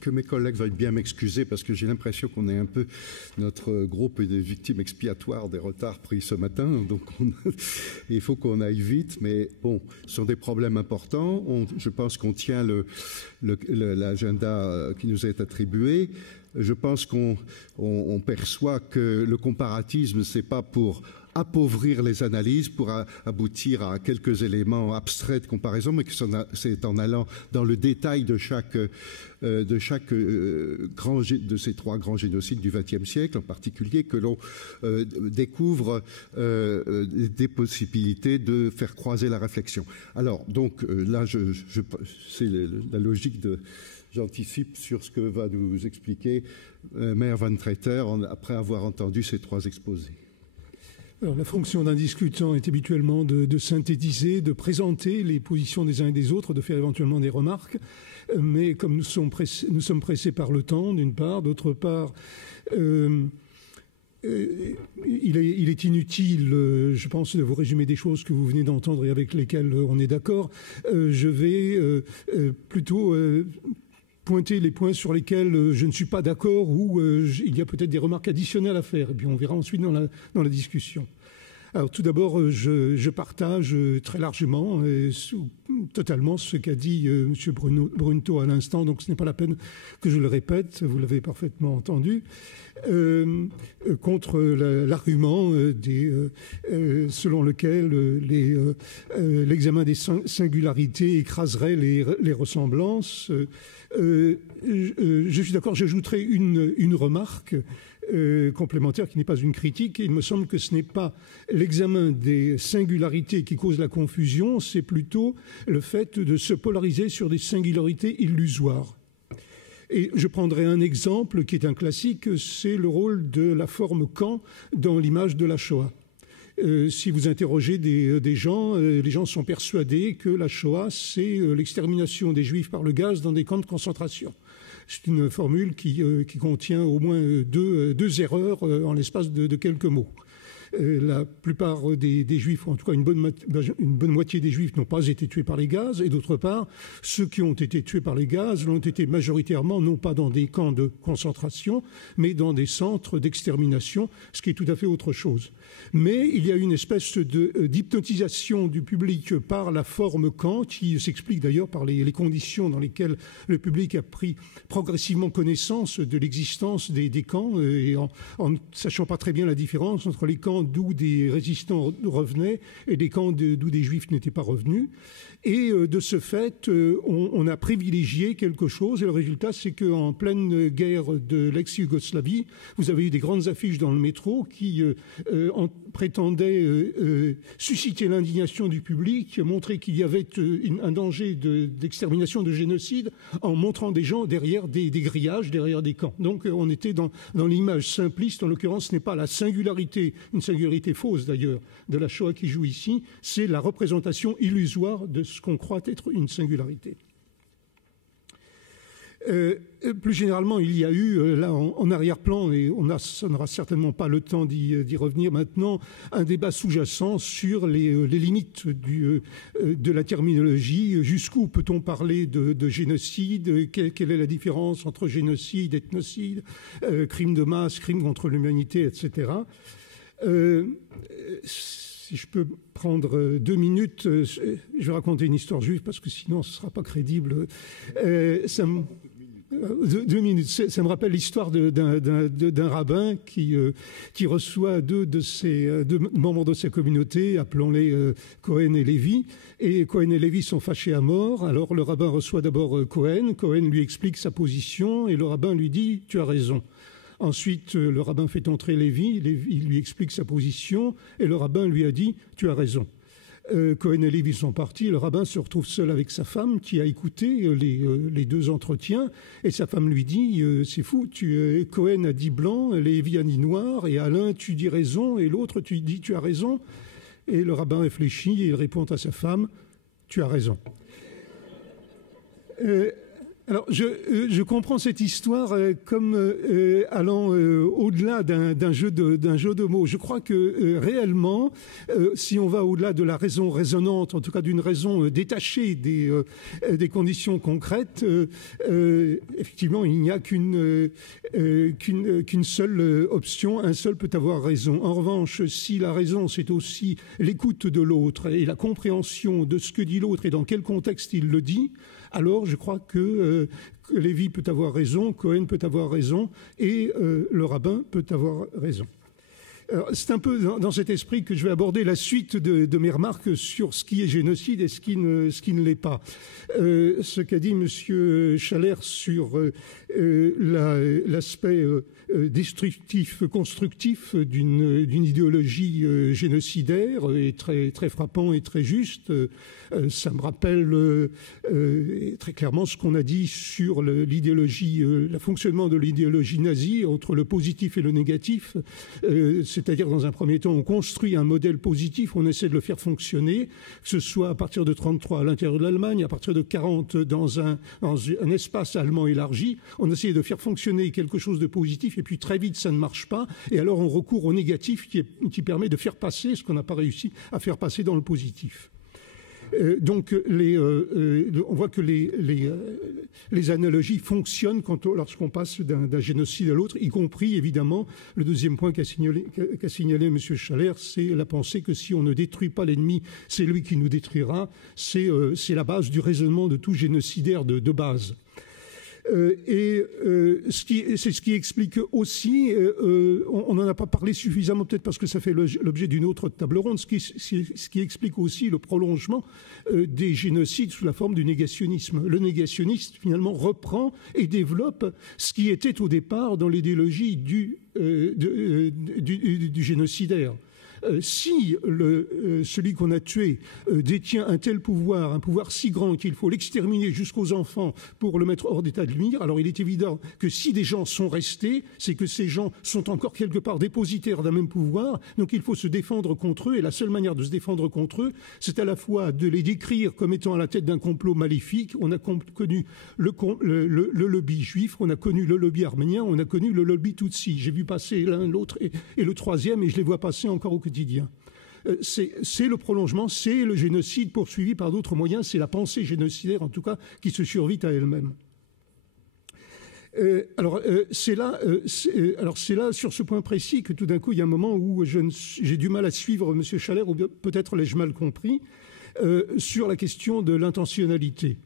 que mes collègues veuillent bien m'excuser parce que j'ai l'impression qu'on est un peu notre groupe des victimes expiatoires des retards pris ce matin. Donc il faut qu'on aille vite, mais bon, ce sont des problèmes importants. Je pense qu'on tient l'agenda qui nous est attribué. Je pense qu'on perçoit que le comparatisme, c'est pas pour appauvrir les analyses, pour aboutir à quelques éléments abstraits de comparaison, mais que c'est en allant dans le détail de chaque de ces trois grands génocides du XXe siècle en particulier que l'on découvre des possibilités de faire croiser la réflexion. Alors donc là, c'est la logique de... J'anticipe sur ce que va nous expliquer Meir van Treiter après avoir entendu ces trois exposés. Alors, la fonction d'un discutant est habituellement de synthétiser, de présenter les positions des uns et des autres, de faire éventuellement des remarques. Mais comme nous sommes pressés par le temps, d'une part, d'autre part, il est inutile, je pense, de vous résumer des choses que vous venez d'entendre et avec lesquelles on est d'accord. Je vais plutôt pointer les points sur lesquels je ne suis pas d'accord ou il y a peut-être des remarques additionnelles à faire. Et puis on verra ensuite dans la discussion. Alors tout d'abord, je partage très largement et totalement ce qu'a dit M. Brunto à l'instant, donc ce n'est pas la peine que je le répète, vous l'avez parfaitement entendu, contre l'argument selon lequel l'examen des singularités écraserait les ressemblances. Je suis d'accord, j'ajouterai une remarque complémentaire qui n'est pas une critique. Il me semble que ce n'est pas l'examen des singularités qui cause la confusion, c'est plutôt le fait de se polariser sur des singularités illusoires. Et je prendrai un exemple qui est un classique, c'est le rôle de la forme Kant dans l'image de la Shoah. Si vous interrogez des gens, les gens sont persuadés que la Shoah, c'est l'extermination des Juifs par le gaz dans des camps de concentration. C'est une formule qui contient au moins deux erreurs en l'espace de quelques mots. La plupart des Juifs, ou en tout cas une bonne moitié des Juifs n'ont pas été tués par les gaz, et d'autre part, ceux qui ont été tués par les gaz l'ont été majoritairement non pas dans des camps de concentration, mais dans des centres d'extermination, ce qui est tout à fait autre chose. Mais il y a une espèce d'hypnotisation du public par la forme Kant, qui s'explique d'ailleurs par les conditions dans lesquelles le public a pris progressivement connaissance de l'existence des camps, et en ne sachant pas très bien la différence entre les camps d'où des résistants revenaient et des camps d'où des Juifs n'étaient pas revenus. Et de ce fait, on a privilégié quelque chose, et le résultat, c'est qu'en pleine guerre de l'ex-Yougoslavie, vous avez eu des grandes affiches dans le métro qui prétendaient susciter l'indignation du public, montrer qu'il y avait un danger d'extermination, de génocide, en montrant des gens derrière des grillages, derrière des camps. Donc on était dans l'image simpliste. En l'occurrence, ce n'est pas la singularité, une singularité fausse d'ailleurs, de la Shoah qui joue ici, c'est la représentation illusoire de ce qu'on croit être une singularité. Plus généralement, il y a eu, là en arrière-plan, et on n'aura certainement pas le temps d'y revenir maintenant, un débat sous-jacent sur les limites de la terminologie. Jusqu'où peut-on parler de génocide? Quelle est la différence entre génocide, ethnocide, crime de masse, crime contre l'humanité, etc. Si je peux prendre 2 minutes, je vais raconter une histoire juive parce que sinon ce ne sera pas crédible. 2 minutes. Ça me rappelle l'histoire d'un rabbin qui reçoit deux membres de sa communauté, appelons-les Cohen et Lévi. Et Cohen et Lévi sont fâchés à mort. Alors le rabbin reçoit d'abord Cohen. Cohen lui explique sa position et le rabbin lui dit « Tu as raison ». Ensuite, le rabbin fait entrer Lévi, il lui explique sa position, et le rabbin lui a dit « Tu as raison ». Cohen et Lévi sont partis, le rabbin se retrouve seul avec sa femme qui a écouté les 2 entretiens, et sa femme lui dit « C'est fou, Cohen a dit blanc, Lévi a dit noir, et à l'un tu dis raison, et l'autre tu dis tu as raison ». Et le rabbin réfléchit et il répond à sa femme « Tu as raison ». Alors, je comprends cette histoire comme allant au-delà d'un jeu de mots. Je crois que réellement, si on va au-delà de la raison raisonnante, en tout cas d'une raison détachée des conditions concrètes, effectivement, il n'y a qu'une seule option. Un seul peut avoir raison. En revanche, si la raison, c'est aussi l'écoute de l'autre et la compréhension de ce que dit l'autre et dans quel contexte il le dit, alors je crois que Lévy peut avoir raison, Cohen peut avoir raison et le rabbin peut avoir raison. C'est un peu dans cet esprit que je vais aborder la suite de mes remarques sur ce qui est génocide et ce qui ne l'est pas. Ce qu'a dit M. Chalère sur l'aspect destructif, constructif d'une idéologie génocidaire est très, très frappant et très juste. Ça me rappelle très clairement ce qu'on a dit sur l'idéologie, le fonctionnement de l'idéologie nazie entre le positif et le négatif. C'est-à-dire, dans un premier temps, on construit un modèle positif, on essaie de le faire fonctionner, que ce soit à partir de 1933 à l'intérieur de l'Allemagne, à partir de 1940 dans un espace allemand élargi, on essaie de faire fonctionner quelque chose de positif, et puis très vite, ça ne marche pas, et alors on recourt au négatif qui permet de faire passer ce qu'on n'a pas réussi à faire passer dans le positif. Donc, on voit que les analogies fonctionnent lorsqu'on passe d'un génocide à l'autre, y compris, évidemment, le deuxième point qu'a signalé M. Chalère, c'est la pensée que si on ne détruit pas l'ennemi, c'est lui qui nous détruira. C'est la base du raisonnement de tout génocidaire de base. C'est ce qui explique aussi, on n'en a pas parlé suffisamment, peut-être parce que ça fait l'objet d'une autre table ronde, ce qui explique aussi le prolongement des génocides sous la forme du négationnisme. Le négationniste, finalement, reprend et développe ce qui était au départ dans l'idéologie du génocidaire. Si celui qu'on a tué détient un tel pouvoir, un pouvoir si grand qu'il faut l'exterminer jusqu'aux enfants pour le mettre hors d'état de lumière, alors il est évident que si des gens sont restés, c'est que ces gens sont encore quelque part dépositaires d'un même pouvoir, donc il faut se défendre contre eux, et la seule manière de se défendre contre eux, c'est à la fois de les décrire comme étant à la tête d'un complot maléfique. On a connu le lobby juif, on a connu le lobby arménien, on a connu le lobby tutsi. J'ai vu passer l'un, l'autre et le troisième, et je les vois passer encore au quotidien. C'est le prolongement, c'est le génocide poursuivi par d'autres moyens, c'est la pensée génocidaire en tout cas qui se survit à elle-même. C'est là, sur ce point précis, que tout d'un coup, il y a un moment où j'ai du mal à suivre M. Chalère, ou peut-être l'ai-je mal compris, sur la question de l'intentionnalité.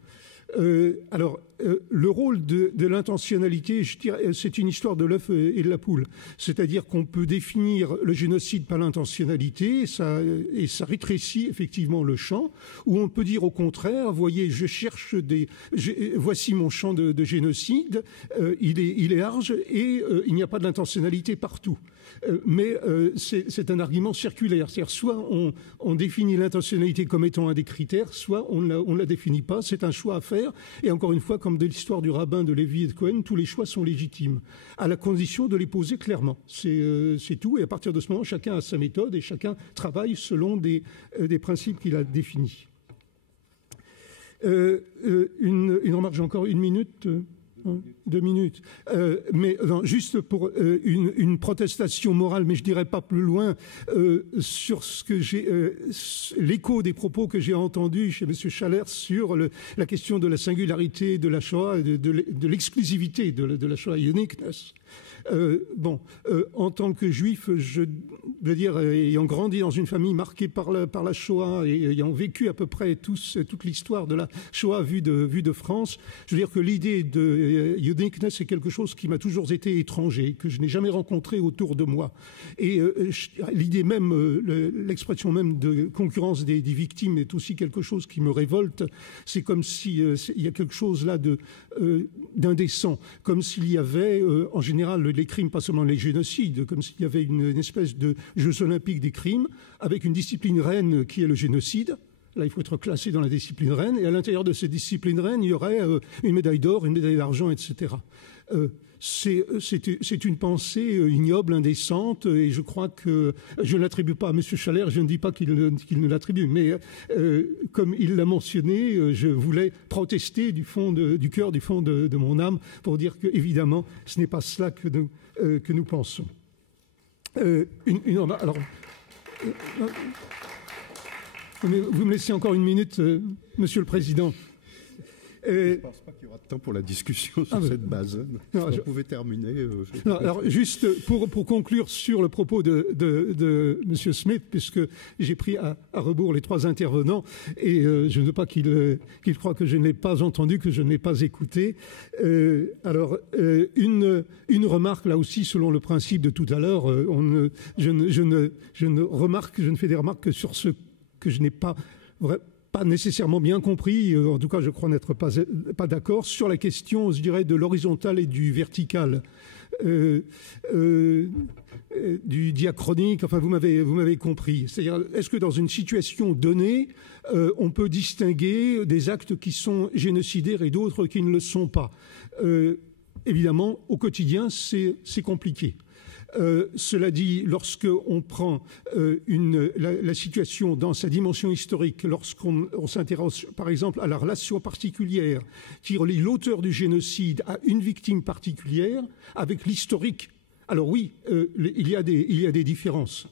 Le rôle de l'intentionnalité, je dirais, c'est une histoire de l'œuf et de la poule. C'est-à-dire qu'on peut définir le génocide par l'intentionnalité, et ça rétrécit effectivement le champ, ou on peut dire au contraire, voyez, voici mon champ de génocide, il est large et il n'y a pas de l'intentionnalité partout. Mais c'est un argument circulaire. C'est-à-dire, soit on définit l'intentionnalité comme étant un des critères, soit on ne la définit pas. C'est un choix à faire. Et encore une fois, comme de l'histoire du rabbin, de Lévy et de Cohen, tous les choix sont légitimes, à la condition de les poser clairement. C'est tout. Et à partir de ce moment, chacun a sa méthode et chacun travaille selon des principes qu'il a définis. Une remarque, j'ai encore 1 minute. 2 minutes. Mais non, juste pour une protestation morale, mais je dirais pas plus loin, sur ce que l'écho des propos que j'ai entendus chez M. Chalère sur la question de la singularité de la Shoah, de l'exclusivité de la Shoah, uniqueness. En tant que juif, je veux dire, ayant grandi dans une famille marquée par la Shoah et ayant vécu à peu près toute l'histoire de la Shoah vue de France, je veux dire que l'idée de uniqueness est quelque chose qui m'a toujours été étranger, que je n'ai jamais rencontré autour de moi. Et l'idée même, l'expression même de concurrence des victimes est aussi quelque chose qui me révolte. C'est comme si il y a quelque chose là d'indécent, comme s'il y avait en général les crimes, pas seulement les génocides, comme s'il y avait une espèce de Jeux olympiques des crimes, avec une discipline reine qui est le génocide, Là, il faut être classé dans la discipline reine. Et à l'intérieur de cette discipline reine, il y aurait une médaille d'or, une médaille d'argent, etc. C'est une pensée ignoble, indécente, et je crois que je ne l'attribue pas à M. Chalère, je ne dis pas qu'il ne l'attribue, mais comme il l'a mentionné, je voulais protester du cœur, du fond de mon âme, pour dire que, évidemment, ce n'est pas cela que nous pensons. Alors, vous me laissez encore une minute, Monsieur le Président. Je ne pense pas qu'il y aura de temps pour la discussion sur cette base. Non, vous pouvez terminer. Non, alors, juste pour conclure sur le propos de M. Smith, puisque j'ai pris à rebours les trois intervenants, et je ne veux pas qu'il croie que je ne l'ai pas entendu, que je ne l'ai pas écouté. Alors, une remarque, là aussi, selon le principe de tout à l'heure, je ne fais des remarques que sur ce que je n'ai pas nécessairement bien compris, en tout cas je crois n'être pas d'accord, sur la question, je dirais, de l'horizontal et du vertical, du diachronique, enfin vous m'avez compris. C'est-à-dire, est-ce que dans une situation donnée, on peut distinguer des actes qui sont génocidaires et d'autres qui ne le sont pas? Évidemment, au quotidien, c'est compliqué. Cela dit, lorsqu'on prend la situation dans sa dimension historique, lorsqu'on s'intéresse par exemple à la relation particulière qui relie l'auteur du génocide à une victime particulière, avec l'historique, alors oui, il y a des différences.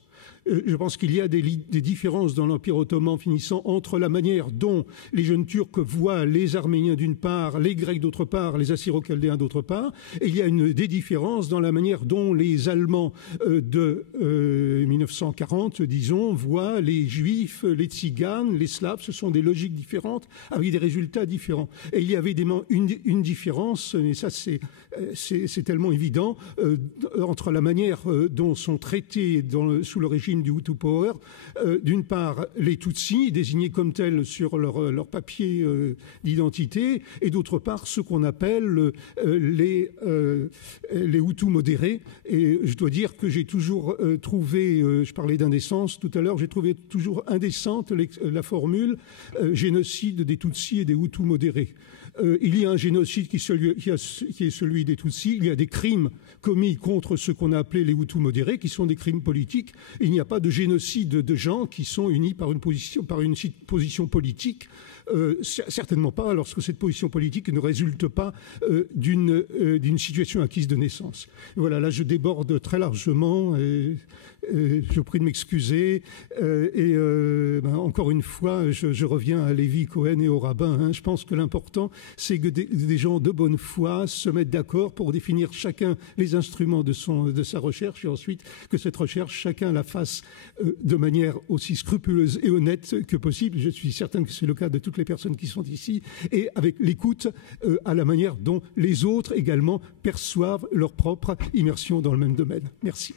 Je pense qu'il y a des différences dans l'Empire ottoman finissant entre la manière dont les jeunes Turcs voient les Arméniens d'une part, les Grecs d'autre part, les Assyro-Chaldéens d'autre part, et il y a des différences dans la manière dont les Allemands de 1940, disons, voient les Juifs, les Tziganes, les Slaves. Ce sont des logiques différentes avec des résultats différents. Et il y avait une différence, mais ça c'est tellement évident, entre la manière dont sont traités sous le régime du Hutu Power, d'une part les Tutsis, désignés comme tels sur leur papier d'identité, et d'autre part ce qu'on appelle les Hutus modérés. Et je dois dire que j'ai toujours trouvé, je parlais d'indécence tout à l'heure, j'ai trouvé toujours indécente la formule génocide des Tutsis et des Hutus modérés. Il y a un génocide qui est celui des Tutsis. Il y a des crimes commis contre ce qu'on a appelé les Hutus modérés, qui sont des crimes politiques. Il n'y a pas de génocide de gens qui sont unis par une position politique. Certainement pas lorsque cette position politique ne résulte pas d'une situation acquise de naissance. Voilà, là je déborde très largement. Je vous prie de m'excuser. Encore une fois, je reviens à Lévi Cohen et au rabbin. Je pense que l'important, c'est que des gens de bonne foi se mettent d'accord pour définir chacun les instruments de sa recherche, et ensuite que cette recherche, chacun la fasse de manière aussi scrupuleuse et honnête que possible. Je suis certain que c'est le cas de toutes les personnes qui sont ici, et avec l'écoute à la manière dont les autres également perçoivent leur propre immersion dans le même domaine. Merci.